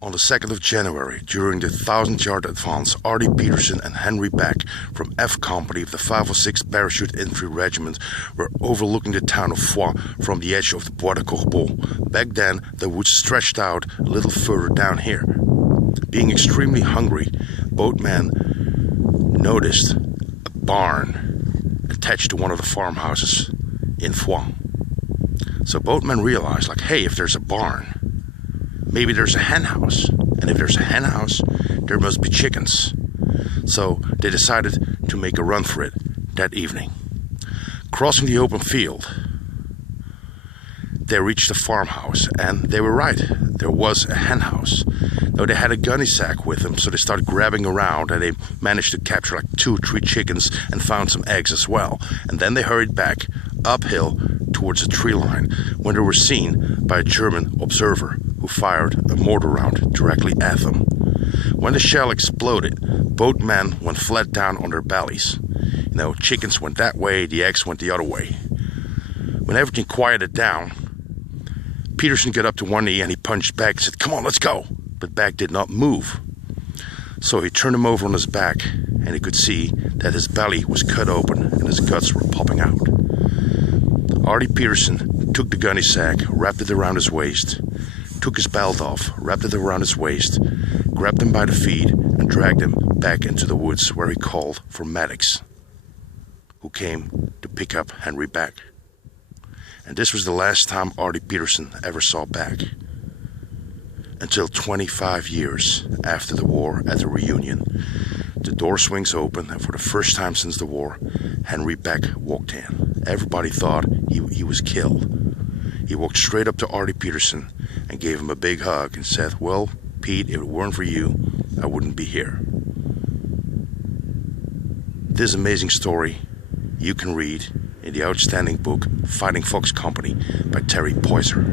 On the 2nd of January, during the 1,000-yard advance, Arthur Petersen and Henry Beck from F Company of the 506th Parachute Infantry Regiment were overlooking the town of Foix from the edge of the Bois de Corbeau. Back then, the woods stretched out a little further down here. Being extremely hungry, boatmen noticed a barn attached to one of the farmhouses in Foix. So boatmen realized, hey, if there's a barn, maybe there's a hen house, and if there's a hen house, there must be chickens. So they decided to make a run for it that evening. Crossing the open field, they reached the farmhouse, and they were right. There was a hen house. Now they had a gunny sack with them, so they started grabbing around, and they managed to capture 2 or 3 chickens and found some eggs as well. And then they hurried back uphill towards the tree line when they were seen by a German observer who fired a mortar round directly at them. When the shell exploded, both men went flat down on their bellies. Chickens went that way, the eggs went the other way. When everything quieted down, Petersen got up to one knee and he punched Beck and said, "Come on, let's go." But Beck did not move. So he turned him over on his back, and he could see that his belly was cut open and his guts were popping out. Arthur Petersen took the gunny sack, wrapped it around his waist, took his belt off, wrapped it around his waist, grabbed him by the feet, and dragged him back into the woods, where he called for medics, who came to pick up Henry Beck. And this was the last time Arthur Petersen ever saw Beck, until 25 years after the war at the reunion. The door swings open, and for the first time since the war, Henry Beck walked in. Everybody thought he was killed. He walked straight up to Arthur Petersen and gave him a big hug and said, "Well, Pete, if it weren't for you, I wouldn't be here." This amazing story you can read in the outstanding book Fighting Fox Company by Terry Poyser.